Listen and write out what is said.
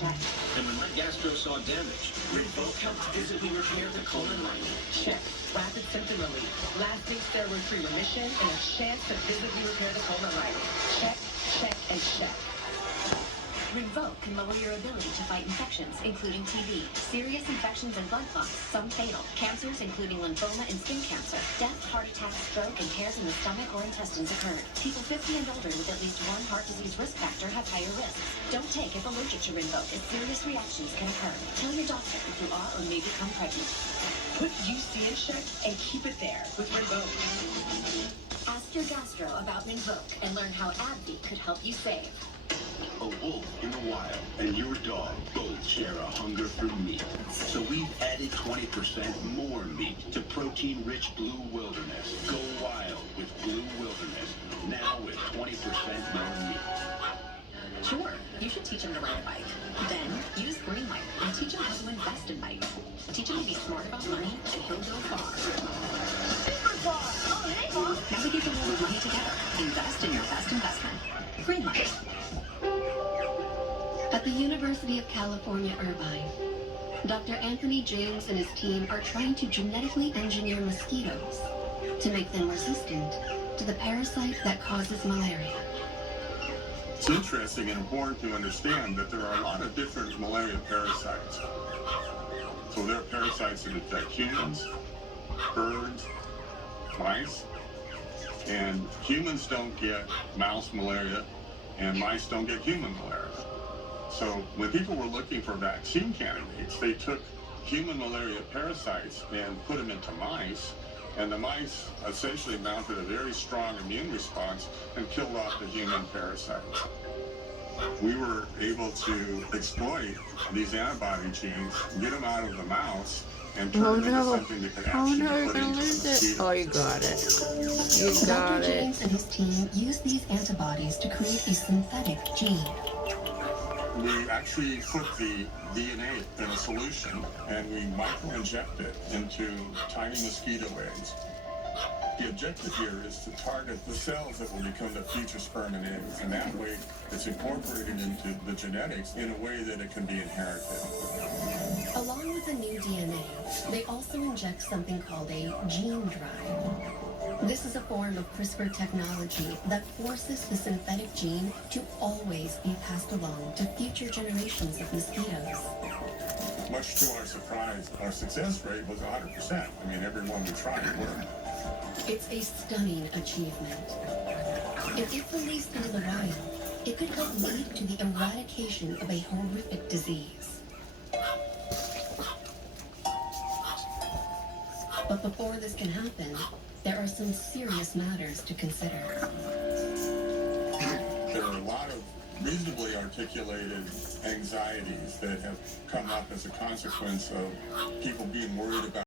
Check. And when my gastro saw damage, Rinvoq helped visibly repair the colon lining. Check. Rapid symptom relief, lasting steroid-free remission, and a chance to visibly repair the colon lining. Check, check, and check. Rinvoq can lower your ability to fight infections, including TB, serious infections and blood clots, some fatal, cancers including lymphoma and skin cancer, death, heart attack, stroke, and tears in the stomach or intestines occurred. People 50 and older with at least one heart disease risk factor have higher risks. Don't take if allergic to Rinvoq, as serious reactions can occur. Tell your doctor if you are or may become pregnant. Put UC in check and keep it there with Rinvoq. Ask your gastro about Rinvoq and learn how AbbVie could help you save. a wolf in the wild and your dog both share a hunger for meat. So we've added 20% more meat to protein-rich Blue Wilderness. Go wild with Blue Wilderness, now with 20% more meat. Sure, you should teach him to ride a bike. Then use Greenlight and teach him how to invest in bikes. Teach him to be smart about money and he'll go far. Oh, hey, Mom. Navigate the world of money together. Invest in your best investment. Greenlight. At the University of California, Irvine, Dr. Anthony James and his team are trying to genetically engineer mosquitoes to make them resistant to the parasite that causes malaria. It's interesting and important to understand that there are a lot of different malaria parasites. So there are parasites that infect humans, birds, mice, and humans don't get mouse malaria, and mice don't get human malaria. So when people were looking for vaccine candidates, they took human malaria parasites and put them into mice, and the mice essentially mounted a very strong immune response and killed off the human parasites. We were able to exploit these antibody genes, get them out of the mouse, and turn them into something that could actually put into the mosquito. Oh, you got it. You got Dr. it. James and his team used these antibodies to create a synthetic gene. We actually put the DNA in a solution and we micro-inject it into tiny mosquito eggs. The objective here is to target the cells that will become the future sperm and eggs, and that way it's incorporated into the genetics in a way that it can be inherited. Along with the new DNA, they also inject something called a gene drive. This is a form of CRISPR technology that forces the synthetic gene to always be passed along to future generations of mosquitoes. Much to our surprise, our success rate was 100%. I mean, every one we tried worked. It's a stunning achievement. If it released into the wild, it could help lead to the eradication of a horrific disease. But before this can happen, there are some serious matters to consider. There are a lot of reasonably articulated anxieties that have come up as a consequence of people being worried about